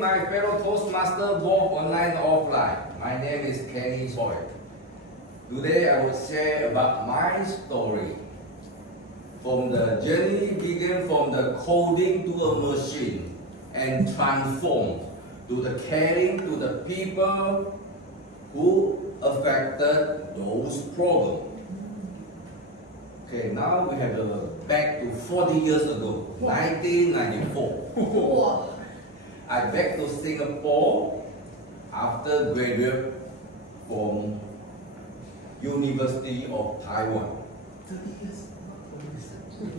my fellow Toastmaster, both online and offline. My name is Kenny Soy. Today I will share about my story. From the journey began from the coding to a machine and transformed to the caring to the people who affected those problems. Okay, now we have back to 40 years ago, 1994. I back to Singapore after graduate from University of Taiwan. 30 years?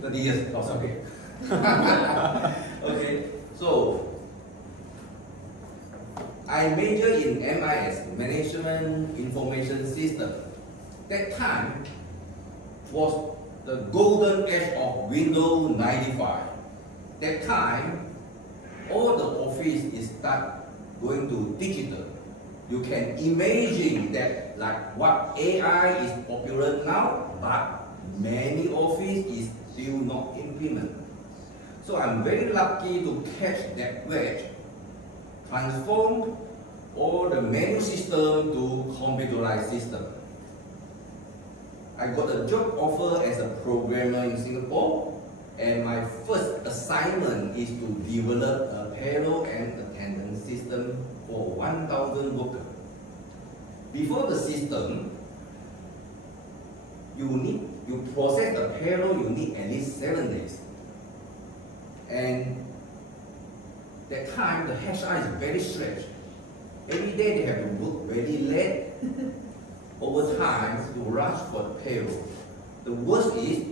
30 years, oh, sorry. Okay, so I major in MIS, Management Information System. That time was the golden age of Windows 95. That time, all the office is start going to digital. You can imagine that like what AI is popular now, but many office is still not implemented. So I'm very lucky to catch that wedge, transform all the manual system to computerized system. I got a job offer as a programmer in Singapore, and my first assignment is to develop a payroll and attendance system for 1,000 workers. Before the system, you process the payroll, you need at least 7 days. And that time the HR is very stretched. Every day they have to work very late, overtime to rush for the payroll. The worst is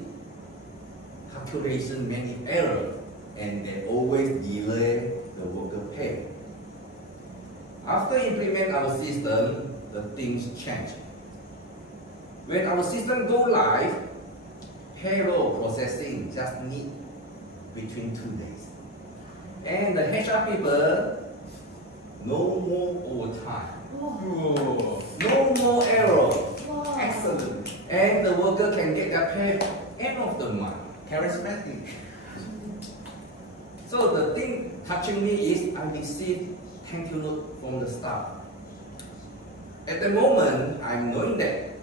calculation many errors, and they always delay the worker pay. After implement our system, the things change. When our system go live, payroll processing just need between 2 days. And the HR people, no more overtime. Oh. No more error. Wow. Excellent. And the worker can get their pay end of the month. Charismatic. So the thing touching me is I received thank you note from the staff. At the moment, I'm knowing that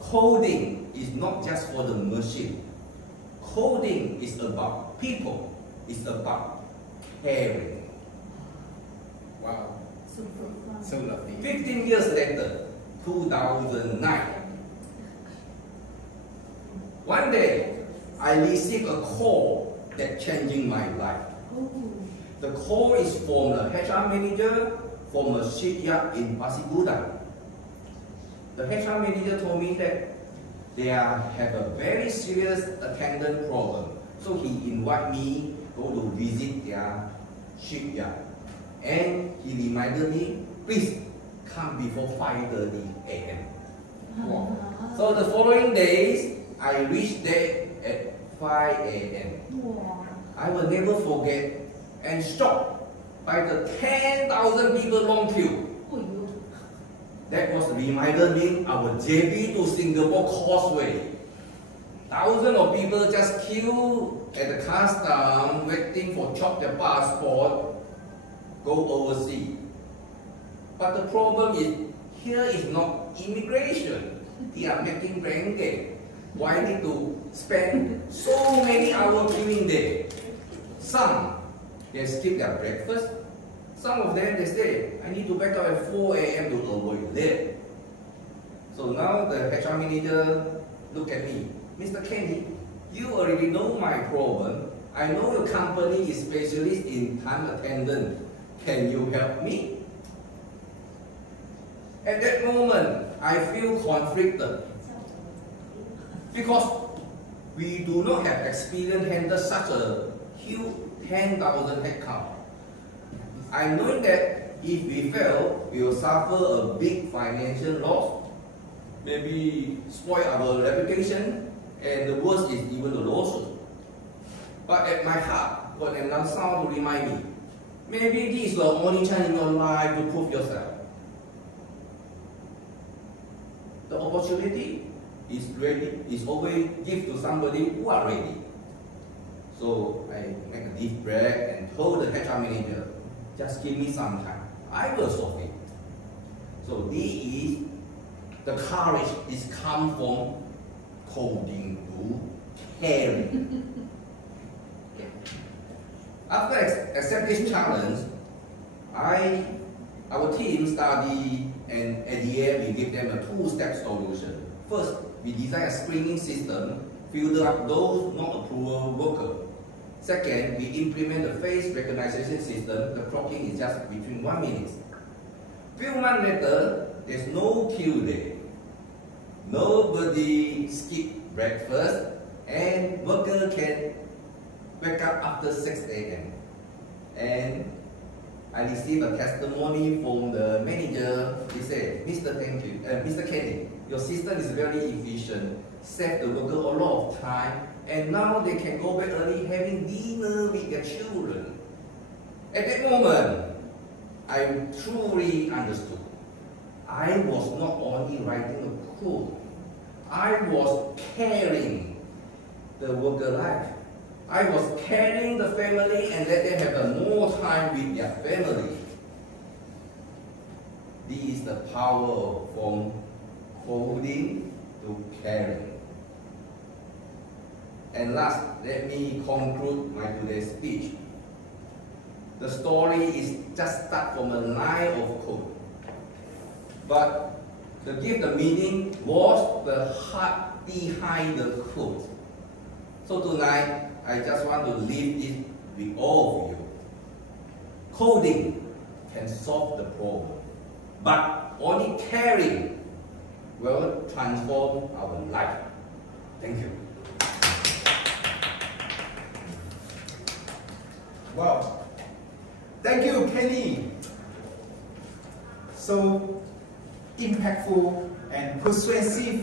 coding is not just for the machine. Coding is about people. It's about caring. Wow. So lovely. 15 years later, 2009. One day, I received a call that changing my life. The call is from the HR manager from a shipyard in Pasiguda. The HR manager told me that they have a very serious attendance problem. So he invited me to go to visit their shipyard. And he reminded me, please come before 5:30 a.m. Wow. So the following days, I reached there at 5 a.m. Wow. I will never forget and shocked by the 10,000 people long queue. That was reminded me our JB to Singapore causeway. Thousands of people just queue at the custom waiting for chop their passport, go overseas. But the problem is, here is not immigration. They are making blanket. Why need to spend so many hours queuing there? Some, they skip their breakfast. Some of them, they say, I need to wake up at 4 a.m. to avoid late. So now the HR manager look at me. Mr. Kenny, you already know my problem. I know your company is specialist in time attendance. Can you help me? At that moment, I feel conflicted. Because we do not have experience handle such a huge 10,000 headcount. I know that if we fail, we will suffer a big financial loss, maybe spoil our reputation, and the worst is even the lawsuit. But at my heart, got another sound to remind me, maybe this is the only chance in your life to prove yourself. The opportunity is ready, is always give to somebody who are ready. So I make a deep breath and told the HR manager, Just give me some time. I will solve it. So this is the courage is come from coding to caring. After accepting this challenge, our team study, and at the end we give them a two-step solution. First, we design a screening system, filter up those not approved workers. Second, we implement the face recognition system. The clocking is just between 1 minute. Few months later, there's no queue day. Nobody skip breakfast, and worker can wake up after 6 a.m. And I received a testimony from the manager. He said, Mr. Kenny, your system is very efficient, save the worker a lot of time, and now they can go back early having dinner with their children. At that moment, I truly understood. I was not only writing a code, I was caring the worker life. I was caring the family and let them have more time with their family. This is the power from coding to caring. And last, let me conclude my today's speech. The story is just start from a line of code. But to give the meaning was the heart behind the code. So tonight, I just want to leave this with all of you. Coding can solve the problem, but only caring will transform our life. Thank you. Wow. Thank you, Kenny. So impactful and persuasive.